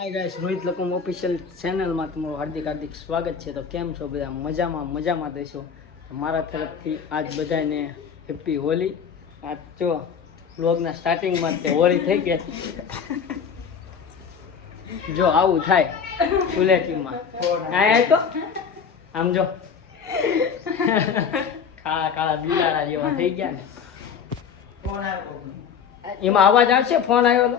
હાય guys, Rohit Lakum official ચેનલમાં તમારું હાર્દિક સ્વાગત છે. તો કેમ છો બધા? મજામાં દેશો. મારા તરફથી આજ બધાને હેપી હોલી. આજ જો વ્લોગના સ્ટાર્ટિંગમાં તે હોળી થઈ ગઈ. જો આવું થાય ફુલેટીમાં આય તો આમ જો કાળા બિલાડા જેવા થઈ ગયા ને. એમાં અવાજ આવશે? ફોન આવ્યો તો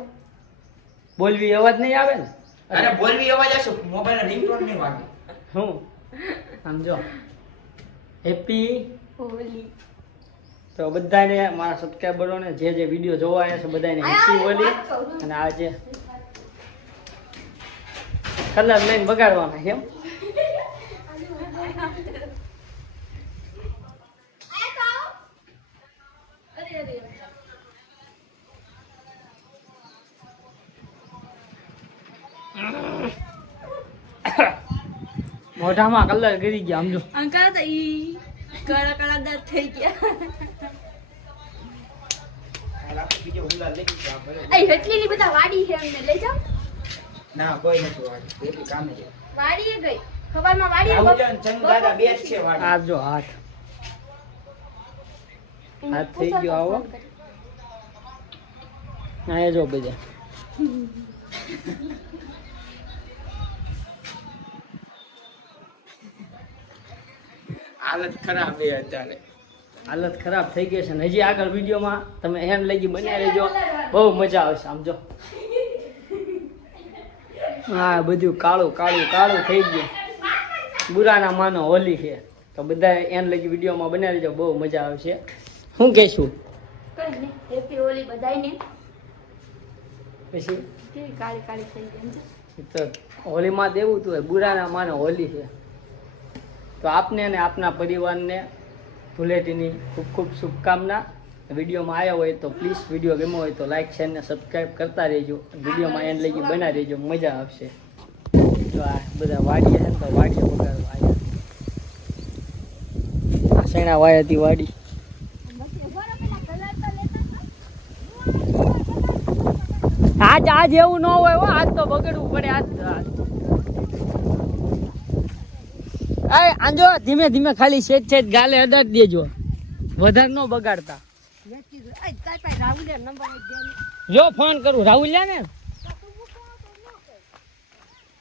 બોલવી અવાજ નહીં આવે ને? અરે બોલવી અવાજ આવશે, મોબાઈલ રિંગટોન નહીં વાગે. હું સમજો હેપી હોલી. તો બધાને મારા સબસ્ક્રાઈબરોને જે વિડીયો જોવા આવ્યા છે બધાને હેપી હોલી. અને આજે કલર લઈને બગાડવાના કેમ? મોઢામાં કલર કરી ગયા સમજો. અંકલ તો ઈ કાળા કાળા દાંત થઈ ગયા. બીજો હુલા લઈ ગયા ભલે. એ એટલી બધા વાડી છે, અમને લઈ જાવ. ના કોઈ નથી વાડી, બેટી કામે છે. વાડીએ ગઈ ખબરમાં વાડીએ રાહુલ ચંદુ દાદા બે જ છે વાડી. આ જો હાથ થઈ ગયો. આવો આ જો બધા હાલત ખરાબ છે અત્યારે. હાલત ખરાબ થઈ ગઈ છે ને હજી આગળ વિડીયોમાં તમે એન્ડ લગી બન્યા રહેજો, બહુ મજા આવશે. સમજો હા બધું કાળું થઈ ગયું. બુરાના માનો હોલી છે તો બધા એન્ડ લગી વિડીયોમાં બન્યા રહેજો, બહુ મજા આવશે. શું કહેશું કઈ નહીં, હેપી હોલી બધાયને. પછી કેવી કાળી કાળી થઈ ગઈ. તો હોલીમાં દેવું તું બુરાના માનો હોલી છે. તો આપને અને આપના પરિવારને ધૂળેટીની ખૂબ ખૂબ શુભકામના. વિડીયોમાં આવ્યા હોય તો પ્લીઝ વિડીયો ગમ્યો હોય તો લાઈક શેર ને સબસ્ક્રાઈબ કરતા રહેજો. વિડીયોમાં એન્ડ લગી બના રહેજો, મજા આવશે. તો આ બધા વાડીએ છે ને તો વાડીએ બગાડવા આવ્યા. શેણા વાયાથી વાડી. આજ એવું ન હોય હો, આજ તો બગડવું પડે. આંજો ધીમે ધીમે ખાલી સેજ ગાલે અડાડી દેજો, વધારે ન બગાડતા. જો ફોન કરું રાહુલિયા ને.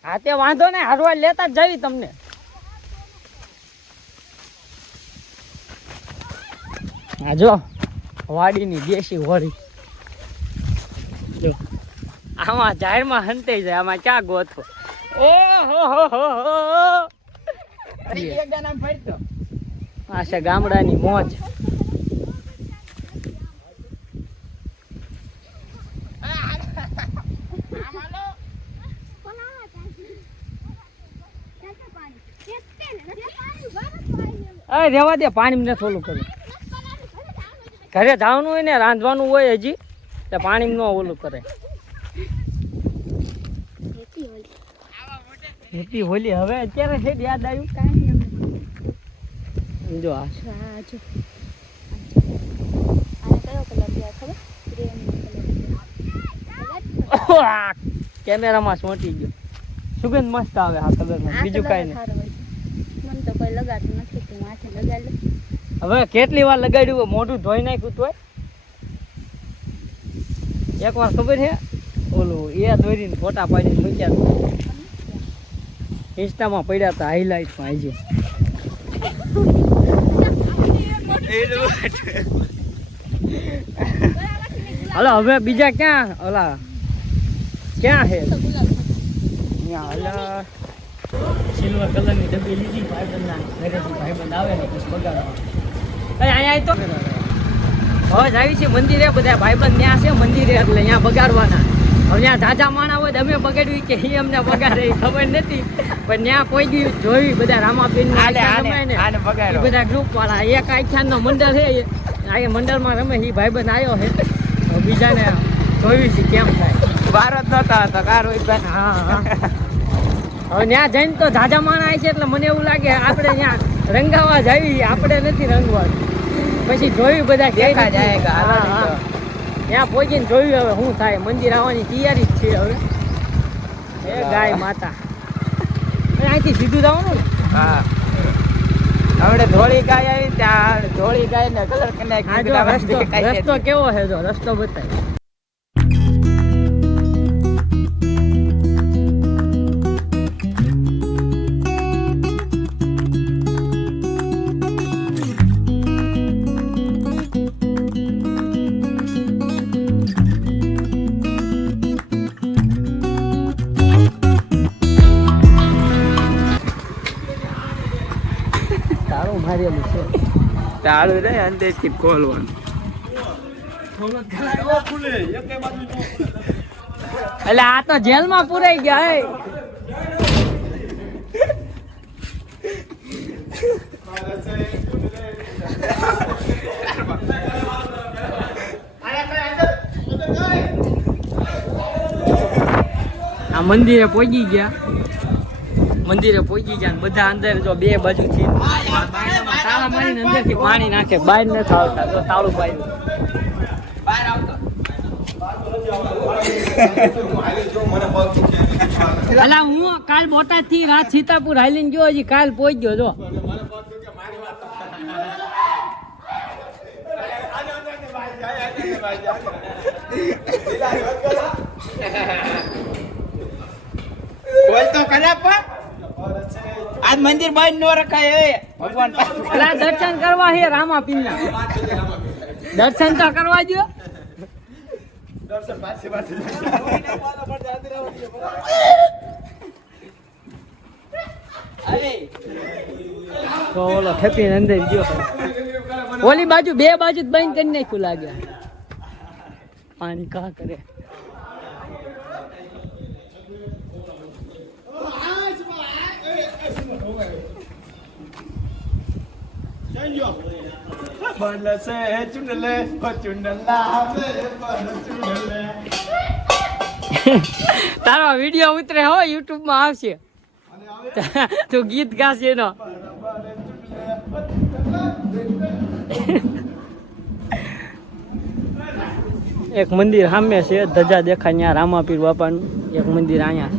હા તે વાંધો નહીં, હારવા લેતા જ જવી તમને. હા જો વાડીની દેશી હોળી જો આમાં ઝાડમાં હંતાઈ જાય, આમાં ક્યાં ગોથો. ઓહો આ છે ગામડાની મોજ. રેવા દે, પાણી ને થોડું કરું. ઘરે જવાનું હોય ને રાંધવાનું હોય હજી તો પાણી ન ઓલું કરે. હેપી હોલી હવે અત્યારે છે યાદ આવ્યું. જો આ કેમેરામાં સોંટી ગયો. સુગંધ મસ્ત આવે આ કલરમાં, બીજું કઈ નહીં. મને તો કોઈ લગાડતું નથી, તું માથે લગાડ લે. હવે કેટલી વાર લગાડ્યું, મોઢું ધોઈ નાખ્યું તોય. એક વાર ખબર છે ઓલું એ દોરીને ફોટા પાડીને મૂક્યા ઇન્સ્ટામાં પડ્યા હતા હાઈલાઇટમાં. હજી હલો હવે બીજા ક્યાં ઓલા ક્યાં છે? સિલ્વર કલરની ડબ્બી લીધી ભાઈબંધના ઘરેથી. ભાઈબંધ આવે ને પછી બગાડવા. અહીંયા તો હવે આવી છે મંદિરે, બધા ભાઈબંધ ત્યાં છે મંદિરે એટલે અહીંયા બગાડવાના. હવે ત્યાં ઝાઝા માણા હોય અમે બગાડવી કે એ અમને બગાડે ખબર નથી, પણ ત્યાં કોઈ બી જોયું બધા રામાબેન બધા ગ્રુપ વાળા એક આખ્યાનનો મંડળ છે, આ મંડળમાં રમે. એ ભાઈબંધ આવ્યો છે, બીજાને જોયું છે કેમ થાય. ભારત નતા હતા કાર હોય. હા હવે ત્યાં જઈને તો ઝાઝા માણા આવે છે એટલે મને એવું લાગે આપણે ત્યાં રંગાવા જાવી, આપણે નથી રંગવાનું. પછી જોયું બધા દેખા જાય. ત્યાં પહોંચીને જોયું હવે શું થાય. મંદિર આવવાની તૈયારી જ છે હવે. એ ગાય માતા અહીંથી સીધું જવાનું ને હા હવે ધોળી ગાય આવી ત્યાં ધોળી ગાય ને કલર આ જો રસ્તો કેવો છે જો રસ્તો બતાય તારું મારેલું છે તાળું રે અંદરથી ખોલવાનું એટલે આ તો જેલમાં પુરાઈ ગયા હે આ મંદિરે પહોંચી ગયા ને બધા અંદર જો બે બાજુથી તાળા મારીને અંદરથી પાણી નાખે બહાર નથી આવતા તો તાળું પાડ્યું બહાર આવતો અલા હું કાલ બોટાદ થી રાત સીતાપુર હાલીને ગયો હજી કાલ પહોંચ ગયો જો બોલ તો ખરા પણ આજ મંદિર બંધ ન રખાય હે ભગવાન અલા દર્શન કરવા હે રામાપીરના દર્શન તો કરવા જો તો ઓલો ખેપીને અંદર ગયો ઓલી બાજુ બે બાજુ બંધ કરી નાખ્યું લાગે પાણી કા કરે તારો વિડીયો ઉતરે હો યુટ્યુબ માં આવશે તું ગીત ગાશે એનો એક મંદિર સામે છે ધજા દેખાય ત્યાં રામાપીર બાપાનું એક મંદિર અહીંયા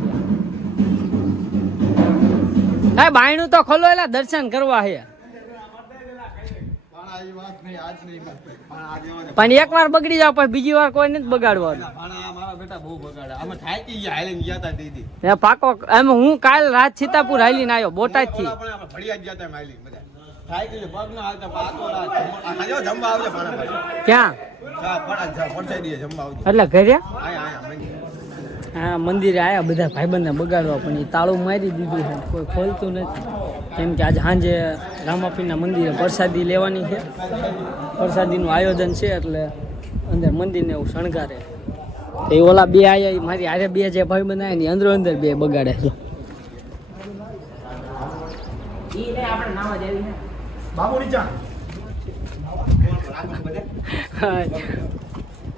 છે બાયણું તો ખોલો એટલે દર્શન કરવા છે પણ એક વાર બગડી જાવ પછી બીજી વાર કોઈ નથી બગાડવાનું પાકો એમ હું કાલ રાત સીતાપુર હાલીને આવ્યો બોટાદ થી ક્યાં એટલે ઘરે હા મંદિરે આયા બધા ભાઈબંધને બગાડવા પણ એ તાળું મારી દીધું છે કોઈ ખોલતું નથી કેમ કે આજે સાંજે રામાપીરના મંદિરે પ્રસાદી લેવાની છે પ્રસાદીનું આયોજન છે એટલે અંદર મંદિરને એવું શણગારે એ ઓલા બે આયા મારી હારે બે જે ભાઈબંધ આવ્યા ને અંદરો અંદર બે બગાડે છે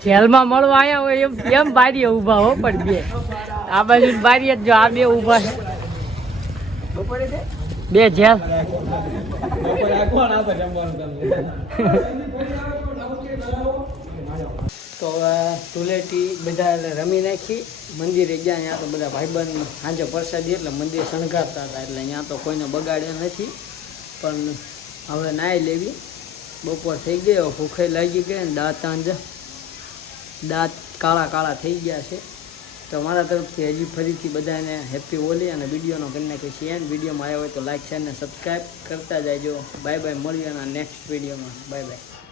જેલમાં મળવા આવ્યા હોય એમ બારીએ ઊભા હો પણ બે આ બાજુ બારીએ જો આ બે ઊભા છે બે જેલ તો ધૂળેટી બધા રમી નાખી મંદિરે ગયા ત્યાં તો બધા ભાઈબંધ સાંજે પ્રસાદી એટલે મંદિર શણગારતા હતા એટલે ત્યાં તો કોઈને બગાડે નથી પણ હવે નાહી લેવી બપોર થઈ ગયો ભૂખે લાગી ગઈ ને દાંત કાળા કાળા થઈ ગયા છે તો મારા તરફથી હજી ફરીથી બધાને હેપી હોલી અને વિડીયોનો કરી નાખ્યો શેર વિડીયોમાં આવ્યો હોય તો લાઈક શેર અને સબસ્ક્રાઈબ કરતા જાયજો બાય બાય મળીએ નેક્સ્ટ વિડીયોમાં બાય બાય